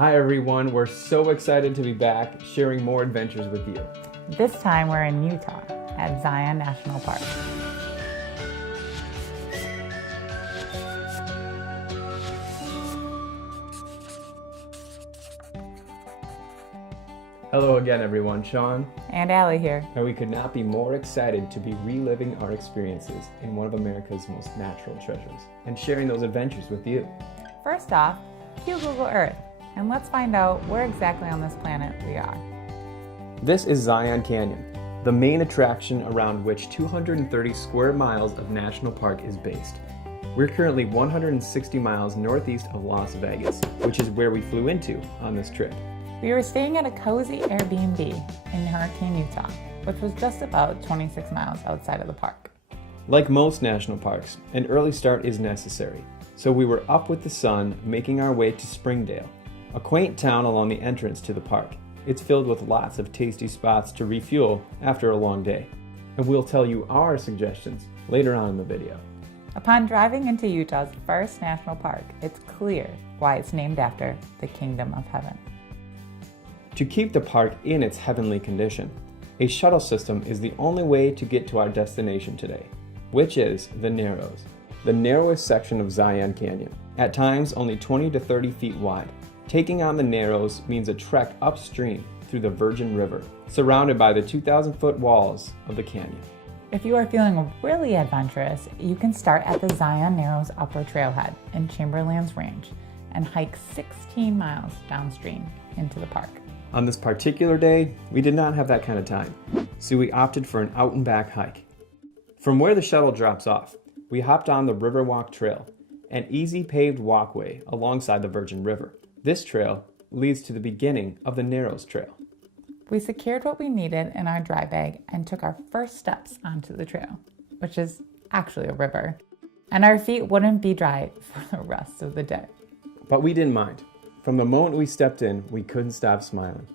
Hi everyone, we're so excited to be back sharing more adventures with you. This time we're in Utah at Zion National Park. Hello again everyone, Sean and Allie here. And we could not be more excited to be reliving our experiences in one of America's most natural treasures and sharing those adventures with you. First off, cue Google Earth and let's find out where exactly on this planet we are. This is Zion Canyon, the main attraction around which 230 square miles of national park is based. We're currently 160 miles northeast of Las Vegas, which is where we flew into on this trip. We were staying at a cozy Airbnb in Hurricane, Utah, which was just about 26 miles outside of the park. Like most national parks, an early start is necessary, so we were up with the sun making our way to Springdale, a quaint town along the entrance to the park. It's filled with lots of tasty spots to refuel after a long day, and we'll tell you our suggestions later on in the video. Upon driving into Utah's first national park, it's clear why it's named after the Kingdom of Heaven. To keep the park in its heavenly condition, a shuttle system is the only way to get to our destination today, which is the Narrows, the narrowest section of Zion Canyon, at times only 20 to 30 feet wide. Taking on the Narrows means a trek upstream through the Virgin River, surrounded by the 2,000-foot walls of the canyon. If you are feeling really adventurous, you can start at the Zion Narrows Upper Trailhead in Chamberlain's Range and hike 16 miles downstream into the park. On this particular day, we did not have that kind of time, so we opted for an out-and-back hike. From where the shuttle drops off, we hopped on the Riverwalk Trail, an easy paved walkway alongside the Virgin River. This trail leads to the beginning of the Narrows Trail. We secured what we needed in our dry bag and took our first steps onto the trail, which is actually a river, and our feet wouldn't be dry for the rest of the day. But we didn't mind. From the moment we stepped in, we couldn't stop smiling.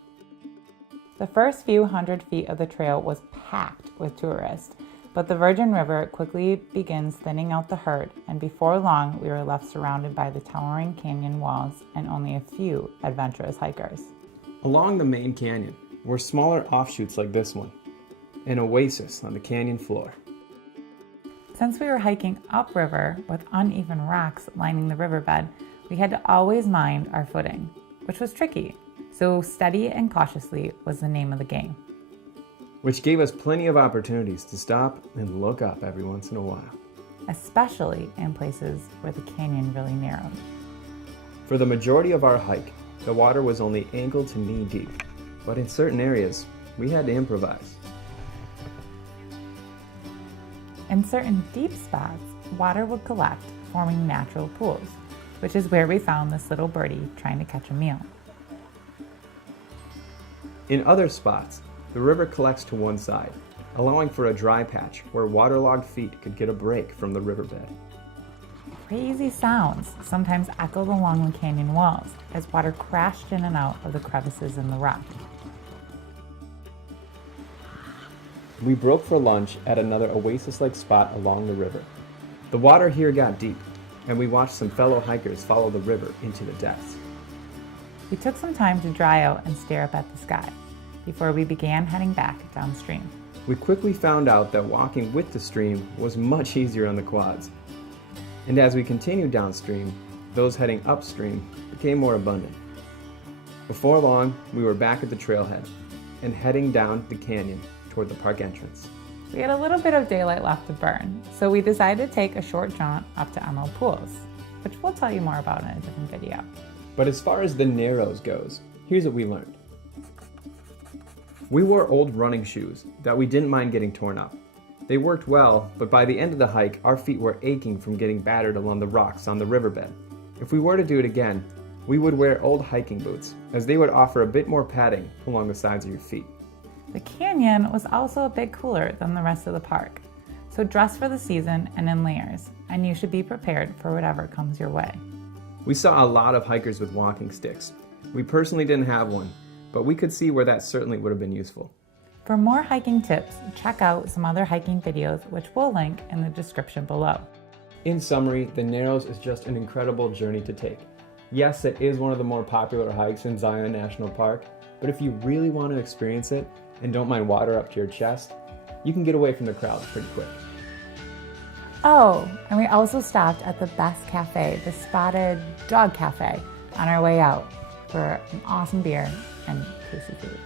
The first few hundred feet of the trail was packed with tourists, but the Virgin River quickly begins thinning out the herd, and before long, we were left surrounded by the towering canyon walls and only a few adventurous hikers. Along the main canyon were smaller offshoots like this one, an oasis on the canyon floor. Since we were hiking upriver with uneven rocks lining the riverbed, we had to always mind our footing, which was tricky. So steady and cautiously was the name of the game. Which gave us plenty of opportunities to stop and look up every once in a while. Especially in places where the canyon really narrowed. For the majority of our hike, the water was only ankle to knee deep, but in certain areas, we had to improvise. In certain deep spots, water would collect, forming natural pools, which is where we found this little birdie trying to catch a meal. In other spots, the river collects to one side, allowing for a dry patch where waterlogged feet could get a break from the riverbed. Crazy sounds sometimes echoed along the canyon walls as water crashed in and out of the crevices in the rock. We broke for lunch at another oasis-like spot along the river. The water here got deep, and we watched some fellow hikers follow the river into the depths. We took some time to dry out and stare up at the sky before we began heading back downstream. We quickly found out that walking with the stream was much easier on the quads. And as we continued downstream, those heading upstream became more abundant. Before long, we were back at the trailhead and heading down the canyon toward the park entrance. We had a little bit of daylight left to burn, so we decided to take a short jaunt up to Emerald Pools, which we'll tell you more about in a different video. But as far as the Narrows goes, here's what we learned. We wore old running shoes that we didn't mind getting torn up. They worked well, but by the end of the hike, our feet were aching from getting battered along the rocks on the riverbed. If we were to do it again, we would wear old hiking boots, as they would offer a bit more padding along the sides of your feet. The canyon was also a bit cooler than the rest of the park, so dress for the season and in layers, and you should be prepared for whatever comes your way. We saw a lot of hikers with walking sticks. We personally didn't have one, but we could see where that certainly would have been useful. For more hiking tips, check out some other hiking videos, which we'll link in the description below. In summary, the Narrows is just an incredible journey to take. Yes, it is one of the more popular hikes in Zion National Park, but if you really want to experience it and don't mind water up to your chest, you can get away from the crowds pretty quick. Oh, and we also stopped at the best cafe, the Spotted Dog Cafe, on our way out for an awesome beer and tasty food.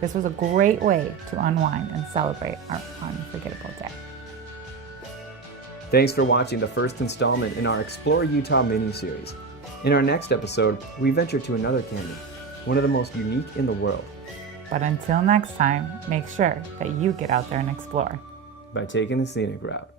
This was a great way to unwind and celebrate our unforgettable day. Thanks for watching the first installment in our Explore Utah mini-series. In our next episode, we venture to another canyon, one of the most unique in the world. But until next time, make sure that you get out there and explore. By taking the scenic route.